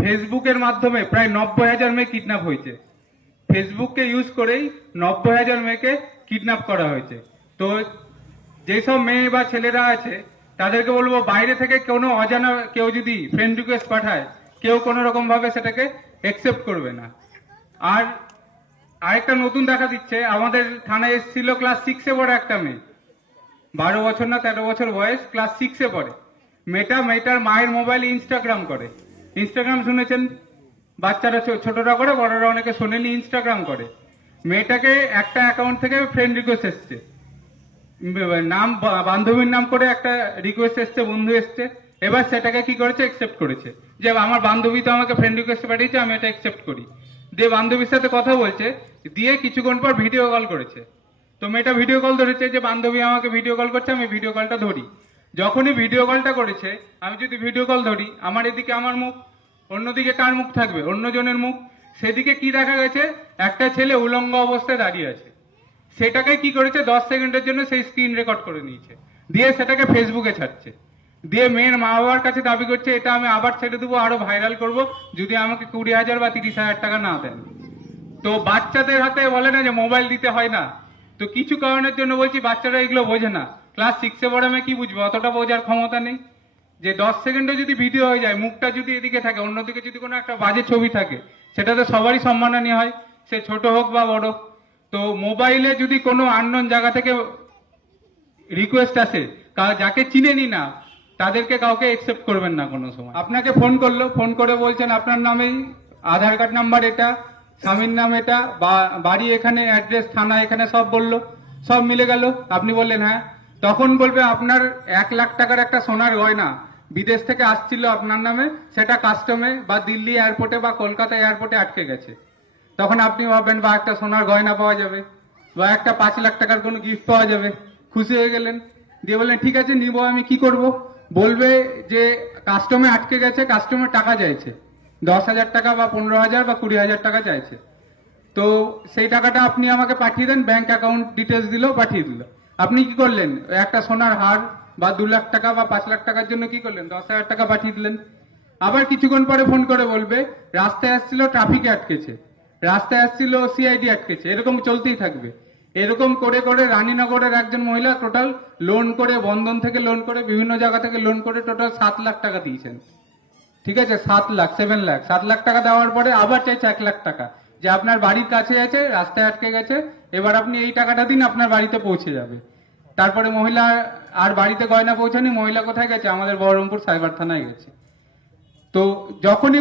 ফেসবুকের মাধ্যমে প্রায় 90,000 মেয়ে কিডন্যাপ হয়েছে। ফেসবুককে ইউজ করেই 90,000 মেয়েকে কিডন্যাপ করা হয়েছে। তো যেসব মেয়ে বা ছেলেরা আছে তাদেরকে বলবো, বাইরে থেকে কোনো অজানা কেউ যদি ফ্রেন্ড রিকোয়েস্ট পাঠায়, কেউ কোনো রকম ভাবে সেটাকে একসেপ্ট করবে না। আর আরেকটা নতুন দেখা দিচ্ছে, আমাদের থানায় এসেছিল ক্লাস 6-এ পড়ে একটা মেয়ে, 12 বছর না 13 বছর বয়স, ক্লাস 6-এ পড়ে। মেয়েটার মায়ের মোবাইলে ইনস্টাগ্রাম করে। ইনস্টাগ্রাম শুনেছেন, বাচ্চারা ছোটরা করে, বড়রা অনেকে শোনেনি, ইনস্টাগ্রাম করে। মেয়েটাকে একটা অ্যাকাউন্ট থেকে ফ্রেন্ড রিকোয়েস্ট এসছে, নাম বান্ধবীর নাম করে একটা রিকোয়েস্ট এসছে, বন্ধু এসছে। এবার সেটাকে কি করেছে, একসেপ্ট করেছে, যে আমার বান্ধবী তো আমাকে ফ্রেন্ড রিকোয়েস্ট পাঠিয়েছে, আমি এটা একসেপ্ট করি। দিয়ে বান্ধবীর সাথে কথা বলছে, দিয়ে কিছুক্ষণ পর ভিডিও কল করেছে। তো মেয়েটা ভিডিও কল ধরেছে, যে বান্ধবী আমাকে ভিডিও কল করছে, আমি ভিডিও কলটা ধরি। যখনই ভিডিও কলটা করেছে, আমি যদি ভিডিও কল ধরি, আমার এদিকে আমার মুখ, অন্যদিকে কার মুখ থাকবে, অন্যজনের মুখ। সেদিকে কি দেখা গেছে, একটা ছেলে উলঙ্গ অবস্থায় দাঁড়িয়ে আছে। সেটাকে কি করেছে, 10 সেকেন্ডের জন্য সেই স্ক্রিন রেকর্ড করে নিয়েছে, দিয়ে সেটাকে ফেসবুকে ছাড়ছে। দিয়ে মেয়ের মা বাবার কাছে দাবি করছে, এটা আমি আবার ছেড়ে দেবো, আরো ভাইরাল করব, যদি আমাকে 20,000 বা 30,000 টাকা না দেন। তো বাচ্চাদের হাতে বলে না যে মোবাইল দিতে হয় না, তো কিছু কারণের জন্য বলছি বাচ্চারা এগুলো বোঝে না। ক্লাস 6-এ পড়ে আমি কি বুঝবো, অতটা বোঝার ক্ষমতা নেই। যে 10 সেকেন্ডে যদি ভিডিও হয়ে যায়, মুখটা যদি এদিকে থাকে, অন্যদিকে যদি কোনো একটা বাজে ছবি থাকে, সেটা তো সবারই সম্মাননীয় হয়, সে ছোট হোক বা বড়। তো মোবাইলে যদি কোনো আননোন জায়গা থেকে রিকোয়েস্ট আসে, যাকে চিনেনি না, তাদেরকে কাউকে একসেপ্ট করবেন না কোনো সময়। আপনাকে ফোন করলো, ফোন করে বলছেন আপনার নামেই আধার কার্ড নাম্বার এটা, স্বামীর নাম এটা, বাড়ি এখানে, অ্যাড্রেস থানা এখানে, সব বললো, সব মিলে গেল। আপনি বললেন হ্যাঁ। তখন বলবে আপনার 1,00,000 টাকার একটা সোনার গয়না বিদেশ থেকে আসছিল আপনার নামে, সেটা কাস্টমে বা দিল্লি এয়ারপোর্টে বা কলকাতা এয়ারপোর্টে আটকে গেছে। তখন আপনি ভাববেন বা একটা সোনার গয়না পাওয়া যাবে, বা একটা 5,00,000 টাকার কোনো গিফট পাওয়া যাবে, খুশি হয়ে গেলেন। দিয়ে বললেন ঠিক আছে নিব, আমি কি করব? বলবে যে কাস্টমে আটকে গেছে, কাস্টমার টাকা চাইছে, 10,000 টাকা বা 15,000 বা 20,000 টাকা চাইছে। তো সেই টাকাটা আপনি আমাকে পাঠিয়ে দেন, ব্যাংক অ্যাকাউন্ট ডিটেলস দিল, পাঠিয়ে দিল। আপনি কি করলেন, একটা সোনার হার বা 2,00,000 টাকা বা 5,00,000 টাকার জন্য কি করলেন, 10,000 টাকা পাঠিয়ে দিলেন। আবার কিছুক্ষণ পরে ফোন করে বলবে রাস্তায় আসছিল, ট্রাফিকে আটকেছে, রাস্তায় আসছিল, সিআইডি আটকেছে, এরকম চলতেই থাকবে। এরকম করে করে রানীনগরের একজন মহিলা টোটাল লোন করে, বন্ধন থেকে লোন করে, বিভিন্ন জায়গা থেকে লোন করে টোটাল 7,00,000 টাকা দিয়েছেন। ঠিক আছে, 7 লাখ, 7 লাখ, 7 লাখ টাকা দেওয়ার পরে আবার চাইছে 1,00,000 টাকা, যে আপনার বাড়ির কাছে আছে, রাস্তায় আটকে গেছে, এবার আপনি এই টাকাটা দিন, আপনার বাড়িতে পৌঁছে যাবে। তারপরে মহিলা আর বাড়িতে গয়না পৌঁছানি, মহিলা কোথায় গেছে, আমাদের বহরমপুর সাইবার থানায় গেছে। তো যখনই